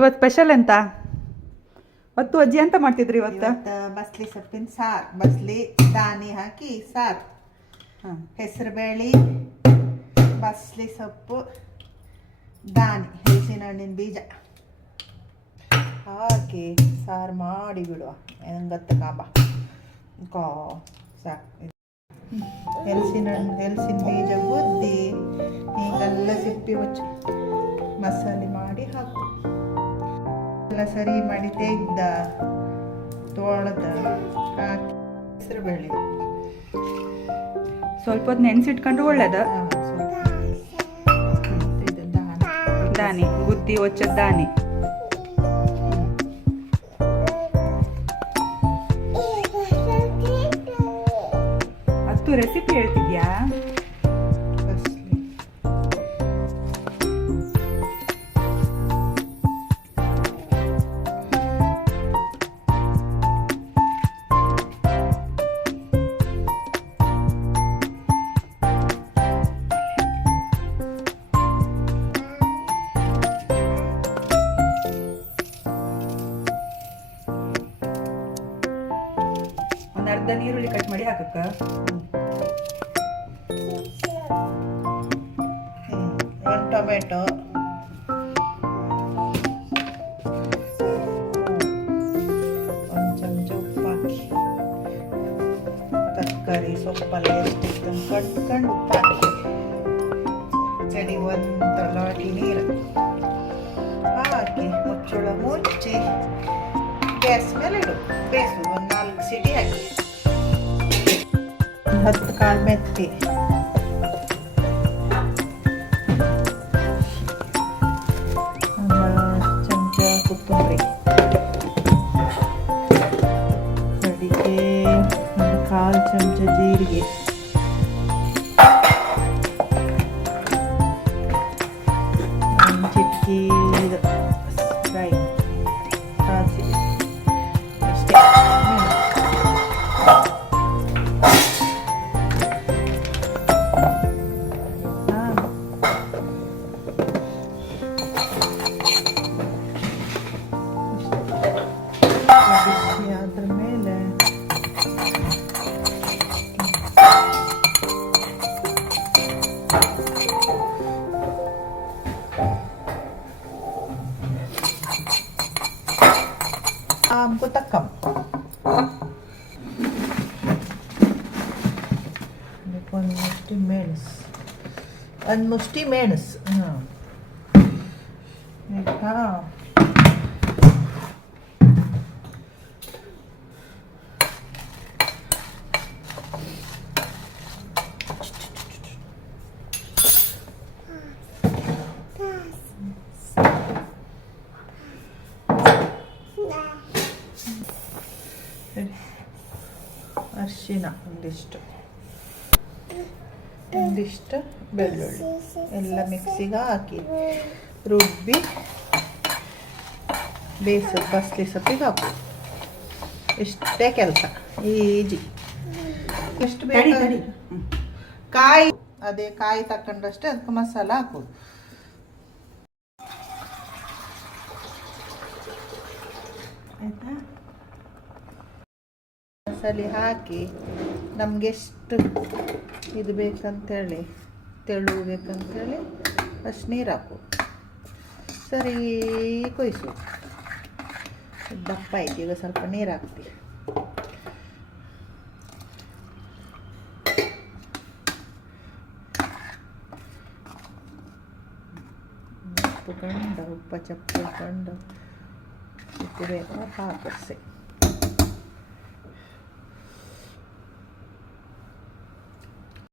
ಇವತ್ತು ಸ್ಪೆಷಲ್ ಎಂತ? ಮತ್ತು ಅಜ್ಜಿ ಅಂತ ಮಾಡ್ತಿದ್ರಿ ಇವತ್ತು? ಬಸ್ಲಿ ಸೊಪ್ಪಿನ ಸಾರು, ಬಸ್ಲಿ ದಾನಿ ಹಾಕಿ ಸಾರು. ಹೆಸರು ಬೇಳೆ, ಬಸ್ಲಿ ಸೊಪ್ಪು, ದಾನಿ, ಹಲಸಿನ ಹಣ್ಣಿನ ಬೀಜ ಹಾಕಿ ಸಾರು ಮಾಡಿ ಬಿಡುವ. ಹೆಂಗತ್ತ ಕಾಂಬ ಸಾಕು. ಹಲಸಿನ ಬೀಜ ಬುದ್ದಿ ಹೀಗೆಲ್ಲ ಸಿಪ್ಪಿ ಮುಚ್ಚಿ ಮಸಾಲೆ ಮಾಡಿ ಹಾಕು. ಎಲ್ಲ ಸರಿ ಮಾಡಿ ತೆಗ್ದ ತೊಳೆದ ಹಾಕಿ ಹೆಸರು ಬೇಳೆ ಸ್ವಲ್ಪ ಹೊತ್ತು ನೆನೆಸಿಟ್ಕೊಂಡ್ರೆ ಒಳ್ಳೇದು. ಇದು ದಾನಿ ಬುದ್ದಿ ಒಚ್ಚದ ದಾನಿ. ಅದು ರೆಸಿಪಿ ಹೇಳ್ತಿದ್ಯಾ? ಒಂದು ಅರ್ಧ ನೀರುಳ್ಳಿ ಕಟ್ ಮಾಡಿ ಹಾಕಕ್ಕ. ಒಂದು ಟೊಮೆಟೊ, ಒಂದು ಚಮಚ ಉಪ್ಪು ಹಾಕಿ, ತರಕಾರಿ ಸೊಪ್ಪಲ್ಲ ಎಷ್ಟಿತ್ತು ಕಟ್ಕೊಂಡು ಉಪ್ಪು ಹಾಕಿ ಚಡಿ ಒಂದು ಲೋಟಿ ನೀರು ಹಾಕಿ ಮುಚ್ಚಳ ಮುಚ್ಚಿ ಗ್ಯಾಸ್ ಮೇಲೆ ಇಡು. ಬೇಸು ಒಂದು 4 ಸಿಟಿ ಹಾಕಿ 10 ಕಾಳು ಮೆತ್ತಿ, ಚಮಚ ಕೊತ್ತಂಬರಿ, ಕಡಿಗೆ 1/4 ಚಮಚ ಜೀರಿಗೆ, ಒಂದು ಚಿಟಕಿ ಫ್ರೈ ಸಾಸಿವೆ ಅಷ್ಟೇ. ಬಿಸಿ ಆದ್ರ ಮೇಲೆ ಬುತ್ತಕ್ಕಂ ಒಂದು ಮುಷ್ಟಿ ಮೆಣಸು, ಒಂದು ಮುಷ್ಟಿ ಮೆಣಸು ಆಯ್ತಾ. ಅರಿಶಿನ ಒಂದಿಷ್ಟು ಬೆಳ್ಳುಳ್ಳಿ ಎಲ್ಲ ಮಿಕ್ಸಿಗೆ ಹಾಕಿ ರುಬ್ಬಿ ಬೇಯಿಸೋದು. ಬಸ್ಲಿ ಸೊಪ್ಪಿಗೆ ಹಾಕು. ಇಷ್ಟೇ ಕೆಲಸ, ಈಜಿ. ಎಷ್ಟು ಬೇಕು ಕಾಯಿ, ಅದೇ ಕಾಯಿ ತಕೊಂಡಷ್ಟೇ ಅದಕ್ಕೆ ಮಸಾಲ ಹಾಕೋದು. ಆಯಿತಾ? ಮಸಾಲೆ ಹಾಕಿ ನಮಗೆಷ್ಟು ಇದು ಬೇಕಂತೇಳಿ, ತೆಳು ಬೇಕಂತೇಳಿ ಅಷ್ಟು ನೀರು ಹಾಕು. ಸರಿ ಕೊಯ್ಸು. ದಪ್ಪ ಐತಿ, ಈಗ ಸ್ವಲ್ಪ ನೀರು ಹಾಕ್ತೀವಿ. ಉಪ್ಪು ಕಂಡು ಉಪ್ಪ ಚಪ್ಪು ಕಂಡು ಉಪ್ಪು ಬೇಕಾದ್ರೆ ಹಾಕಿಸಿ.